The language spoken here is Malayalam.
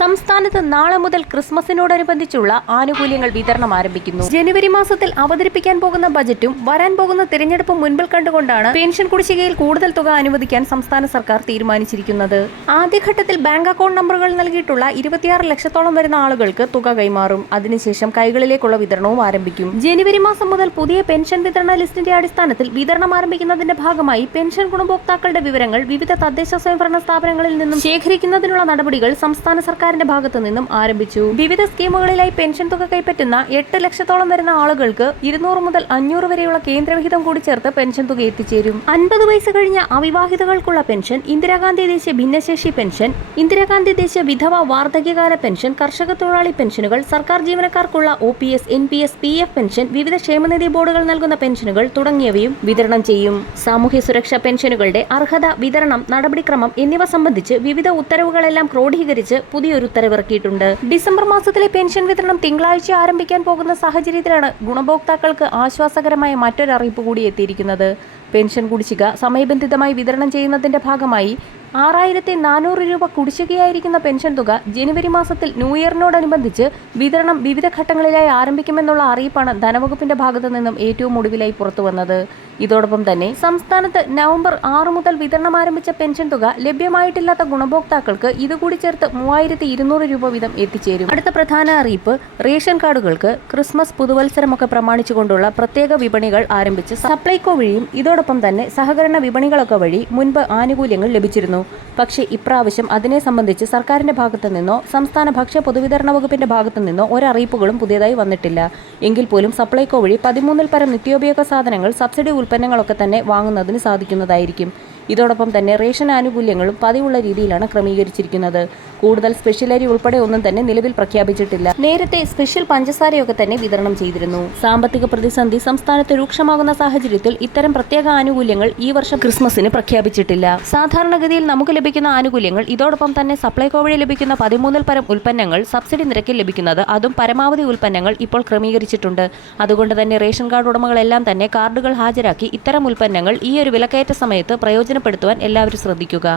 സംസ്ഥാനത്ത് നാളെ മുതൽ ക്രിസ്മസിനോടനുബന്ധിച്ചുള്ള ആനുകൂല്യങ്ങൾ വിതരണം ആരംഭിക്കുന്നു. ജനുവരി മാസത്തിൽ അവതരിപ്പിക്കാൻ പോകുന്ന ബജറ്റും വരാൻ പോകുന്ന തിരഞ്ഞെടുപ്പും മുൻപിൽ കണ്ടുകൊണ്ടാണ് പെൻഷൻ കുടിശ്ശികയിൽ കൂടുതൽ തുക അനുവദിക്കാൻ സംസ്ഥാന സർക്കാർ തീരുമാനിച്ചിരിക്കുന്നത്. ആദ്യഘട്ടത്തിൽ ബാങ്ക് അക്കൗണ്ട് നമ്പറുകൾ നൽകിയിട്ടുള്ള ഇരുപത്തിയാറ് ലക്ഷത്തോളം വരുന്ന ആളുകൾക്ക് തുക കൈമാറും. അതിനുശേഷം കൈകളിലേക്കുള്ള വിതരണവും ആരംഭിക്കും. ജനുവരി മാസം മുതൽ പുതിയ പെൻഷൻ വിതരണ ലിസ്റ്റിന്റെ അടിസ്ഥാനത്തിൽ വിതരണം ആരംഭിക്കുന്നതിന്റെ ഭാഗമായി പെൻഷൻ ഗുണഭോക്താക്കളുടെ വിവരങ്ങൾ വിവിധ തദ്ദേശ സ്വയംഭരണ സ്ഥാപനങ്ങളിൽ നിന്നും ശേഖരിക്കുന്നതിനുള്ള നടപടികൾ സംസ്ഥാന സർക്കാരിന്റെ ഭാഗത്തു നിന്നും ആരംഭിച്ചു. വിവിധ സ്കീമുകളിലായി പെൻഷൻ തുക കൈപ്പറ്റുന്ന എട്ട് ലക്ഷത്തോളം വരുന്ന ആളുകൾക്ക് ഇരുന്നൂറ് മുതൽ അഞ്ഞൂറ് വരെയുള്ള കേന്ദ്രവിഹിതം കൂടി ചേർത്ത് പെൻഷൻ തുക എത്തിച്ചേരും. അൻപത് വയസ്സ് കഴിഞ്ഞ അവിവാഹിതകൾക്കുള്ള പെൻഷൻ ഇന്ദിരാഗാന്ധി ദേശീയ ഭിന്നശേഷി പെൻഷൻ ഇന്ദിരാഗാന്ധി ദേശീയ വിധവ വാർദ്ധക്യകാല പെൻഷൻ കർഷക തൊഴിലാളി പെൻഷനുകൾ സർക്കാർ ജീവനക്കാർക്കുള്ള O P S N P S P F pension വിവിധ ക്ഷേമനിധി ബോർഡുകൾ നൽകുന്ന പെൻഷനുകൾ തുടങ്ങിയവയും വിതരണം ചെയ്യും. സാമൂഹ്യ സുരക്ഷാ പെൻഷനുകളുടെ അർഹത വിതരണം നടപടിക്രമം എന്നിവ സംബന്ധിച്ച് വിവിധ ഉത്തരവുകളെല്ലാം ക്രോഡീകരിച്ച് പുതിയൊരു ഉത്തരവിറക്കിയിട്ടുണ്ട്. ഡിസംബർ മാസത്തിലെ പെൻഷൻ വിതരണം തിങ്കളാഴ്ച ആരംഭിക്കാൻ പോകുന്ന സാഹചര്യത്തിലാണ് ഗുണഭോക്താക്കൾക്ക് ആശ്വാസകരമായ മറ്റൊരു അറിയിപ്പ് കൂടി എത്തിയിരിക്കുന്നത്. പെൻഷൻ കുടിശ്ശിക സമയബന്ധിതമായി വിതരണം ചെയ്യുന്നതിന്റെ ഭാഗമായി ആറായിരത്തി നാനൂറ് രൂപ കുടിശ്ശികയായിരിക്കുന്ന പെൻഷൻ തുക ജനുവരി മാസത്തിൽ ന്യൂ ഇയറിനോടനുബന്ധിച്ച് വിതരണം വിവിധ ഘട്ടങ്ങളിലായി ആരംഭിക്കുമെന്നുള്ള അറിയിപ്പാണ് ധനവകുപ്പിന്റെ ഭാഗത്തു നിന്നും ഏറ്റവും ഒടുവിലായി പുറത്തുവന്നത്. ഇതോടൊപ്പം തന്നെ സംസ്ഥാനത്ത് നവംബർ ആറ് മുതൽ വിതരണം ആരംഭിച്ച പെൻഷൻ തുക ലഭ്യമായിട്ടില്ലാത്ത ഗുണഭോക്താക്കൾക്ക് ഇതുകൂടി ചേർത്ത് മൂവായിരത്തി ഇരുന്നൂറ് രൂപ വീതം എത്തിച്ചേരും. അടുത്ത പ്രധാന അറിയിപ്പ് റേഷൻ കാർഡുകൾക്ക് ക്രിസ്മസ് പുതുവത്സരമൊക്കെ പ്രമാണിച്ചുകൊണ്ടുള്ള പ്രത്യേക വിപണികൾ ആരംഭിച്ച് സപ്ലൈകോ വഴിയും ഇതോടൊപ്പം തന്നെ സഹകരണ വിപണികളൊക്കെ വഴി മുൻപ് ആനുകൂല്യങ്ങൾ ലഭിച്ചിരുന്നു. പക്ഷേ ഇപ്രാവശ്യം അതിനെ സംബന്ധിച്ച് സർക്കാരിന്റെ ഭാഗത്തു നിന്നോ സംസ്ഥാന ഭക്ഷ്യ പൊതുവിതരണ വകുപ്പിന്റെ ഭാഗത്തു നിന്നോ ഒരറിയിപ്പുകളും പുതിയതായി വന്നിട്ടില്ല. എങ്കിൽ പോലും സപ്ലൈകോ വഴി പതിമൂന്നിൽ പരം നിത്യോപയോഗ സാധനങ്ങൾ സബ്സിഡി ഉൽപ്പന്നങ്ങളൊക്കെ തന്നെ വാങ്ങുന്നതിന് സാധിക്കുന്നതായിരിക്കും. ഇതോടൊപ്പം തന്നെ റേഷൻ ആനുകൂല്യങ്ങളും പതിവുള്ള രീതിയിലാണ് ക്രമീകരിച്ചിരിക്കുന്നത്. കൂടുതൽ സ്പെഷ്യൽ അരി ഉൾപ്പെടെ ഒന്നും തന്നെ നിലവിൽ പ്രഖ്യാപിച്ചിട്ടില്ല. നേരത്തെ സ്പെഷ്യൽ പഞ്ചസാരയൊക്കെ തന്നെ വിതരണം ചെയ്തിരുന്നു. സാമ്പത്തിക പ്രതിസന്ധി സംസ്ഥാനത്ത് രൂക്ഷമാകുന്ന സാഹചര്യത്തിൽ ഇത്തരം പ്രത്യേക ആനുകൂല്യങ്ങൾ ഈ വർഷം ക്രിസ്മസിന് പ്രഖ്യാപിച്ചിട്ടില്ല. സാധാരണഗതിയിൽ നമുക്ക് ലഭിക്കുന്ന ആനുകൂല്യങ്ങൾ ഇതോടൊപ്പം തന്നെ സപ്ലൈകോ വഴി ലഭിക്കുന്ന പതിമൂന്നിൽ പരം ഉൽപ്പന്നങ്ങൾ സബ്സിഡി നിരക്കിൽ ലഭിക്കുന്നത് അതും പരമാവധി ഉൽപ്പന്നങ്ങൾ ഇപ്പോൾ ക്രമീകരിച്ചിട്ടുണ്ട്. അതുകൊണ്ട് തന്നെ റേഷൻ കാർഡ് ഉടമകളെല്ലാം തന്നെ കാർഡുകൾ ഹാജരാക്കി ഇത്തരം ഉൽപ്പന്നങ്ങൾ ഈ ഒരു വിലക്കയറ്റ സമയത്ത് പ്രയോജനപ്പെടുത്തുവാൻ എല്ലാവരും ശ്രദ്ധിക്കുക